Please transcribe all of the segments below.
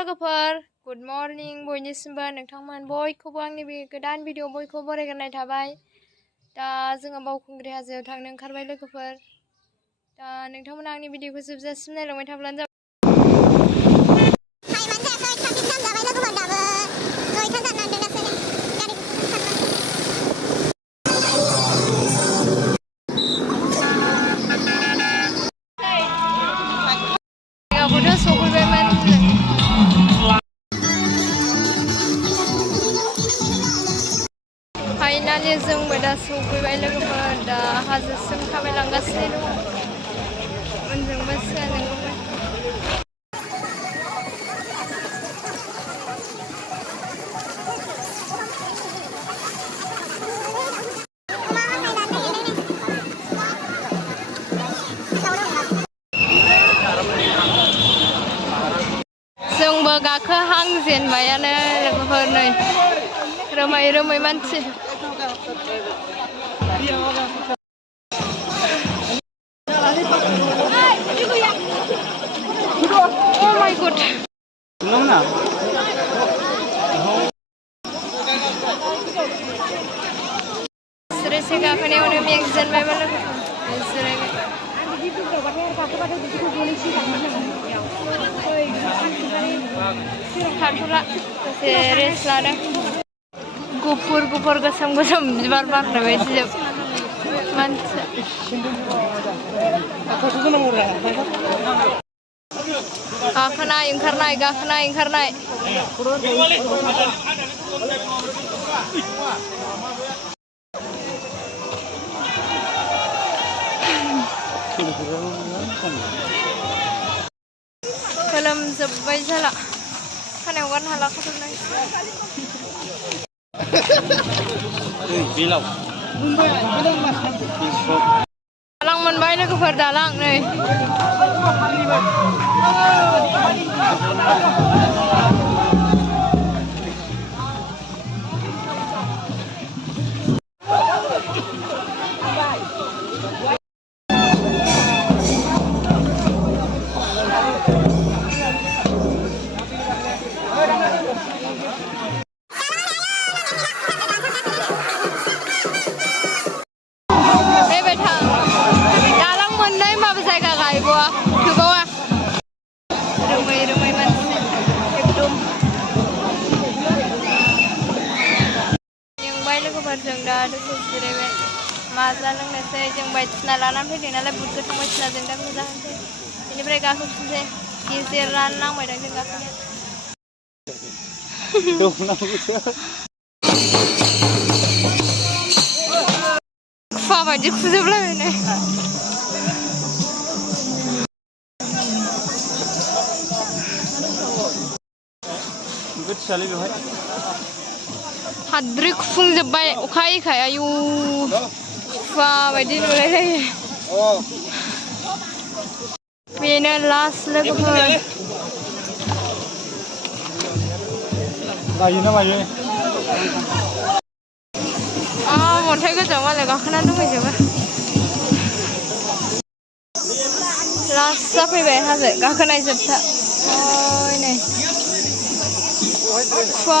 लोगोफोर good morning बयनिसिमबो नोंथांमोन बयखौबो आंनि बे गोदान भिडिअ बयखौबो बरायग्रोनाय थाबाय। दा जोङो बावखुंग्रि हाजोआव थांनो ओंखारबाय लोगोफोर। दा नोंथांमोना आंनि भिडिअखौ जोबजासिम नायलांबाय थाब्लानो जाबाय। फाइनालि जोंबो दा सफैबाय लोगोफोर। दा हाजोसिम थाबायलांगासिनो दङ। उनजोंबो सिगांजोंबो। जोंबो गाखोहांजेनबायानो लोगोफोर, नै रोमै रोमै मानसि। Oh my god. Serisi गाखोनायावनो मेंजेनबायबो लोगोफोर, जिरायबाय। थाथ'ला, दसे रेस्ट लादों। गुफुर गुफुर गोसोम गोसोम बिबार बारनाय बायदि जोब मानसि। गाखोनाय ओंखारनाय गाखोनाय ओंखारनाय। खोलोमजोब्बाय जाला, खानायाव गारनो हाला खाथबनाय। दालां मोनबाय लोगोफोर, दालां नै। जों दा दसे जिरायबाय, माजा लोंनोसै। जों बायदिसिना लानानै फैदों नालाय, बुट गोथां बायदिसिना जों दा मोजांसै। बेनिफ्राय गाखोफिनसै, गेजेरानो नांबाय दं जों गाखोनाया। खुवा बायदि खुजोबलायबाय नै। हाद्रि खुफुंजोब्बाय, अखा हायैखाय। आयु खुवा बायदि नुलायलायो। बेनो लास्ट लोगोफोर। बायोना बायो। अन्थाइ गोजायाव मालाय गाखोनानै दंहैजोबो। लास्ट जाफैबाय हाजो गाखोनाय जोबथा। नै खुवा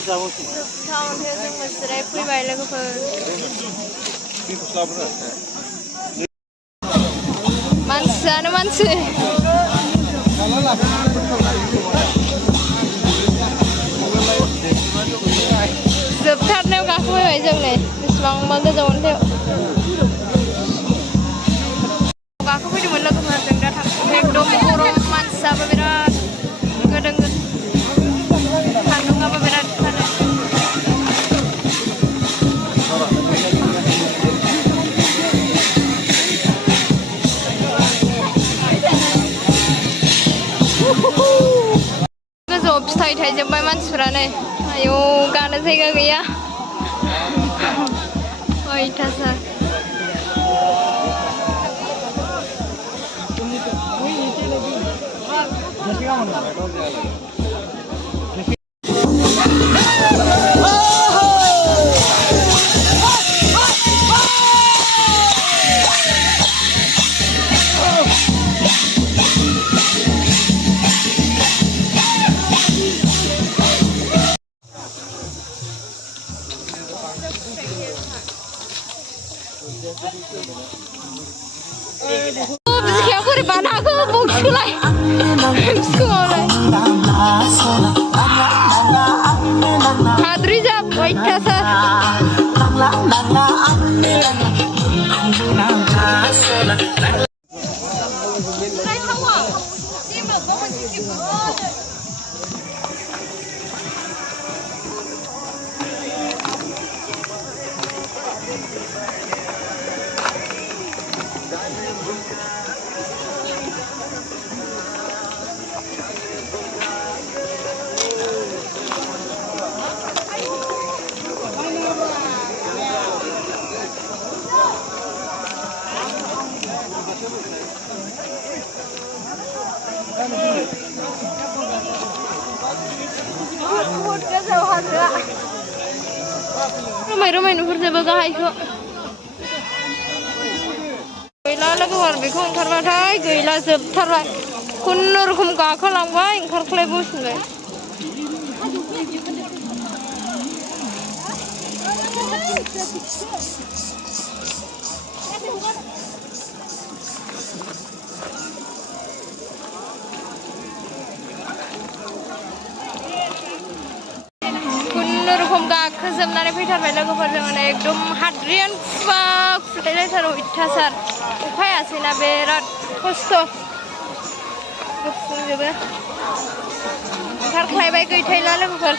जोबथा अन्थाइआव जोंबो जिरायफैबाय लोगोफोर। मानसियानो मानसि। जोबथारनायाव गाखोफैबाय जों नै, बेसेबांबा गोजौ अन्थाइआव गाखोफैदोंमोन लोगोफोर। जों दा थांफिनबाय। एकदम गरम, मानसियाबो बिराद गोदों गोदों, सान्दुंआबो बिराद खारो। गोजौआव फिथाइ थाइजोब्बाय मानसिफ्रा नै। आयौ गानो जायगा गैया, अयथासार। बिखायाव बोरैबा नाखौ बखिलाय सिगाङावलाय हाद्रि जाब अयथासार रोमै नुहुरजोबो गाहायखौ गैला लोगोफोर बेखौ ओंखारबाथाय गैला जोबथारबाय खुनुरुखुम गाखोलांबाय ओंखारख्लायबोफिनबाय खुनुरुखुम गाखोजोबनानै फैथारबाय लोगोफोर जोङो एकदम हाद्रियानो खुलायलायथारो अयथासार अखायासैना बिराद खस्थ' गुफुंजोबो ओंखारख्लायबाय गैथायला लोगोफोर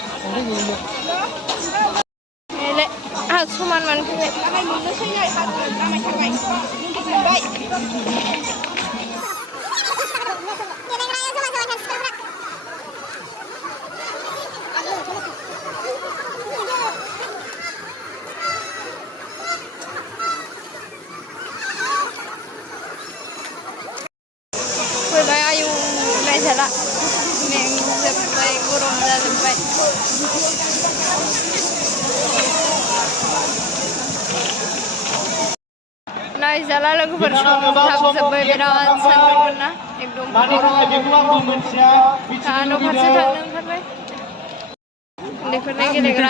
आंहा समान मोनफैबाय आयु नायजाला मेंजोब्बाय गरम जाजोब्बाय नायजाला लोगोफोर समजाबजोब्बाय बिराद सान्दुंमोन ना एकदम गरम दा न' फारसे थांनो ओंखारबाय उन्दैफोरनि गेलेग्रा